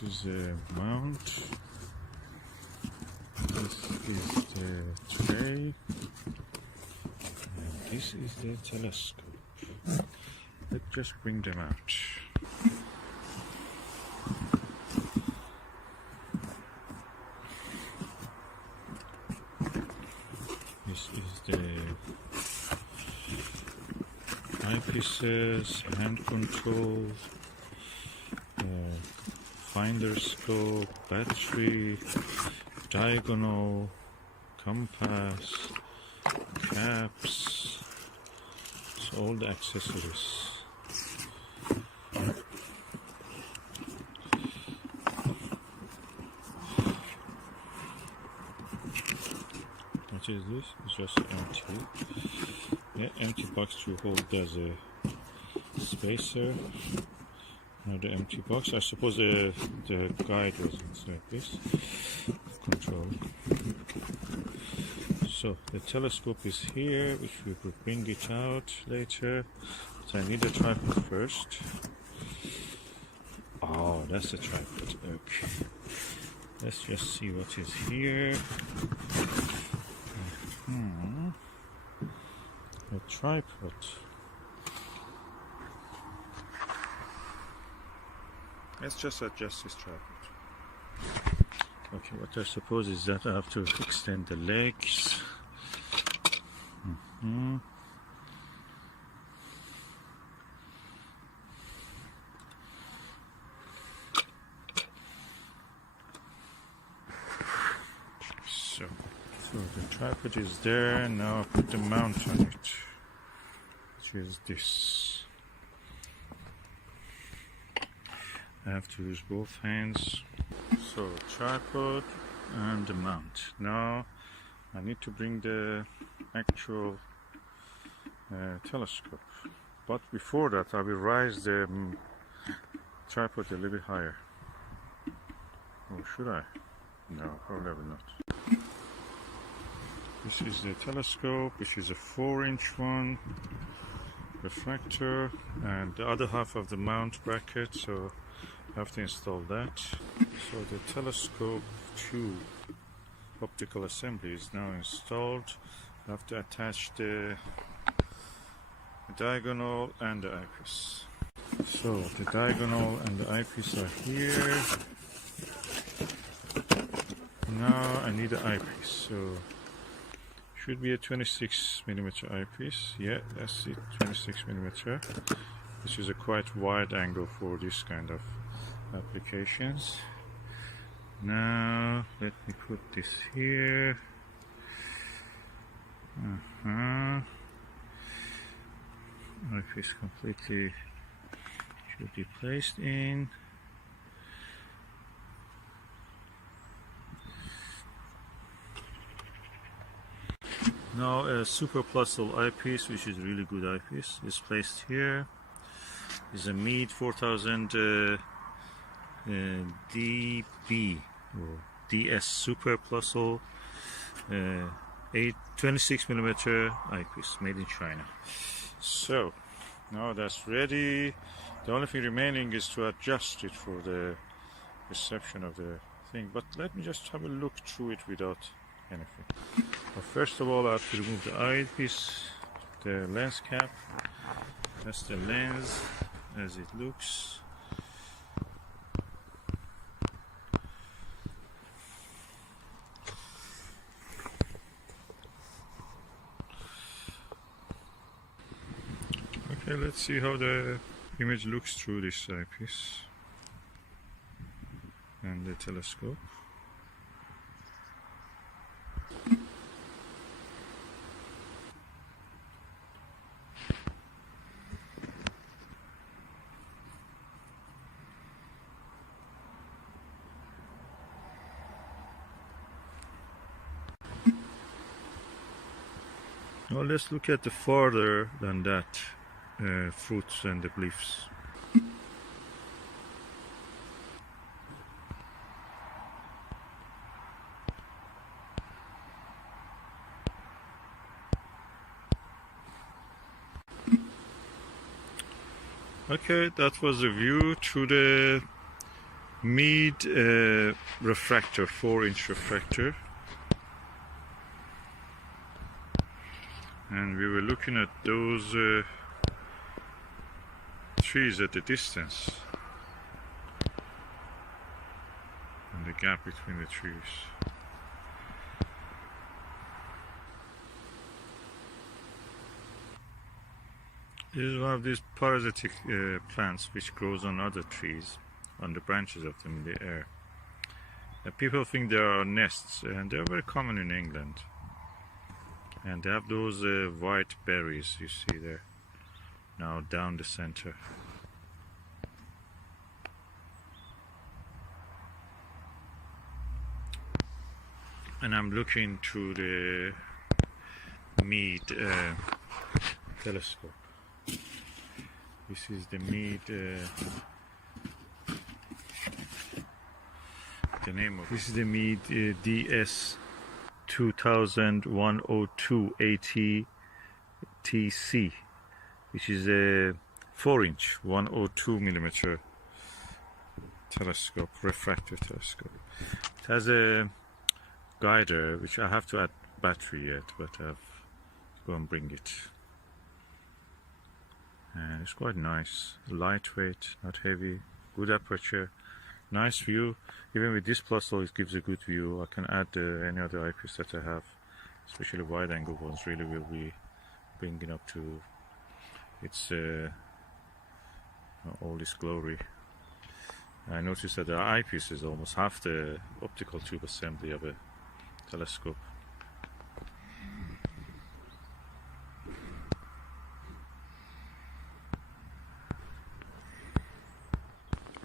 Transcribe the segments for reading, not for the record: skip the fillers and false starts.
This is a mount. This is the tray. And this is the telescope. Let's just bring them out. This is the eyepieces, hand control, finder scope, battery, diagonal, compass, caps, so all the accessories. What is this? It's just empty. Yeah, empty box to hold as a spacer. Another empty box. I suppose the guide was inside this control. So the telescope is here, which we could bring it out later. So I need a tripod first. Oh, that's a tripod. Okay. Let's just see what is here. A tripod. Let's just adjust this tripod. Okay, what I suppose is that I have to extend the legs. So the tripod is there. Now I put the mount on it, which is this. I have to use both hands. So tripod and the mount. Now I need to bring the actual telescope. But before that I will raise the tripod a little bit higher. Or should I? No, probably not. This is the telescope, which is a 4-inch one, refractor, and the other half of the mount bracket, so I have to install that. So the telescope tube optical assembly is now installed. I have to attach the diagonal and the eyepiece. So the diagonal and the eyepiece are here. Now I need the eyepiece. So should be a 26mm eyepiece. Yeah, that's it, 26mm, which is a quite wide angle for this kind of applications. Now let me put this here. Eyepiece completely should be placed in. Now a super plusle eyepiece, which is a really good eyepiece, is placed here. Is a Meade 4000 DB or DS super plusle 26mm eyepiece made in China. So now that's ready. The only thing remaining is to adjust it for the reception of the thing. But let me just have a look through it without anything. But first of all, I have to remove the eyepiece, the lens cap. That's the lens as it looks. Okay, let's see how the image looks through this eyepiece and the telescope. Now let's look at the farther than that fruits and the leaves. Okay, that was the view through the Meade refractor, 4-inch refractor. And we were looking at those trees at the distance and the gap between the trees. This is one of these parasitic plants which grows on other trees, on the branches of them in the air. People think they are nests, and they are very common in England. And they have those white berries you see there, now down the center. And I'm looking through the Meade telescope. This is the Meade, the name of this is the Meade DS-2102AT-TC, which is a 4-inch 102mm telescope, refractor telescope. It has a guider which I have to add battery yet, but I've to go and bring it. And it's quite nice, lightweight, not heavy, good aperture, nice view. Even with this plus it gives a good view. I can add any other eyepiece that I have, especially wide angle ones really will be bringing up to its all this glory. I noticed that the eyepiece is almost half the optical tube assembly of a telescope.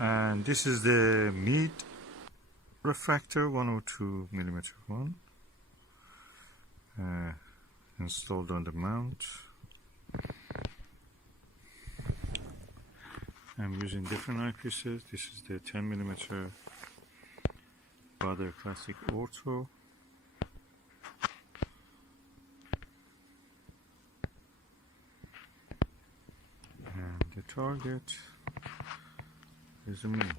And this is the Meade refractor, 102mm one, installed on the mount. I'm using different eyepieces. This is the 10mm Bader Classic Ortho. And the target is the moon.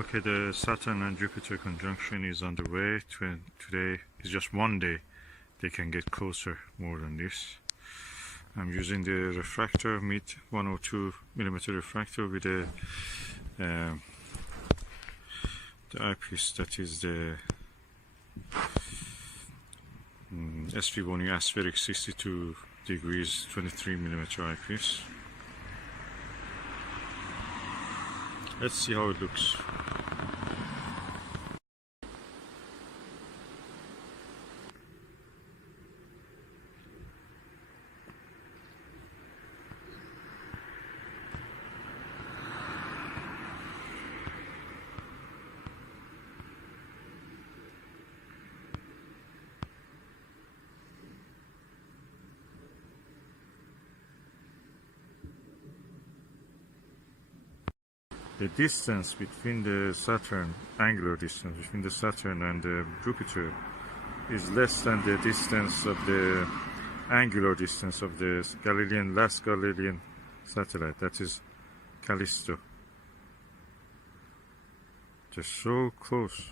Okay, the Saturn and Jupiter conjunction is on the way. Today is just one day. They can get closer more than this. I'm using the refractor, Meade 102mm refractor with the eyepiece that is the SV1U aspheric 62 degrees 23mm eyepiece. Let's see how it looks. The distance between the Saturn, angular distance between the Saturn and the Jupiter is less than the distance of the angular distance of the last Galilean satellite, that is Callisto. They're so close.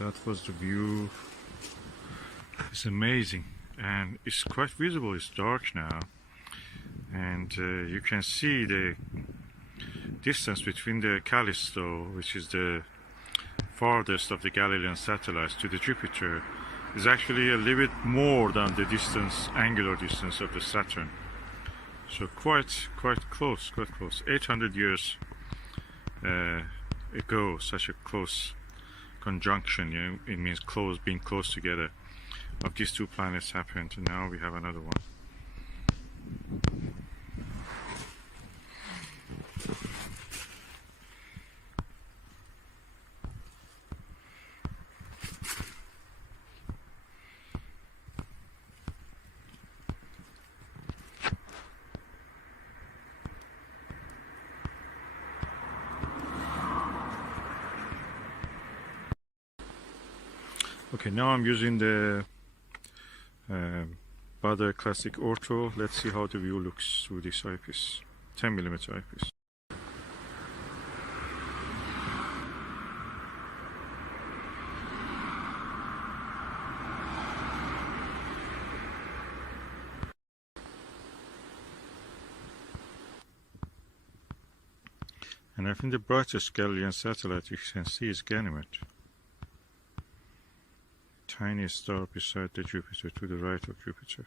That was the view. It's amazing, and it's quite visible. It's dark now, and you can see the distance between the Callisto, which is the farthest of the Galilean satellites, to the Jupiter is actually a little bit more than the distance, angular distance of the Saturn. So quite close, 800 years ago, such a close conjunction, you know, it means close, being close together, of these two planets happened, and now we have another one. Okay, now I'm using the Butter Classic Ortho. Let's see how the view looks through this eyepiece, 10mm eyepiece. And I think the brightest Galilean satellite you can see is Ganymede. Tiniest star beside the Jupiter, to the right of Jupiter.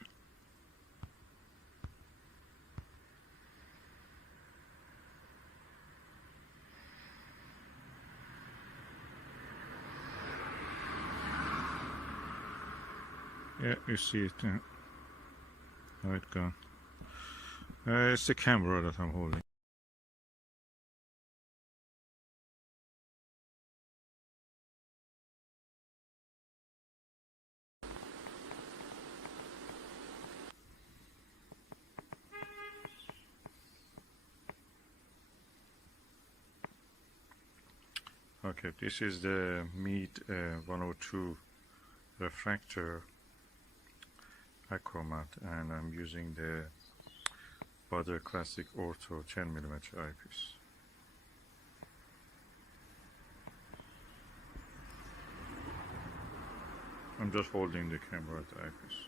Yeah, you see it. Oh, it's gone. It's the camera that I'm holding. Okay, this is the Meade 102 Refractor Achromat, and I'm using the Butter Classic Ortho 10mm eyepiece. I'm just holding the camera at the eyepiece.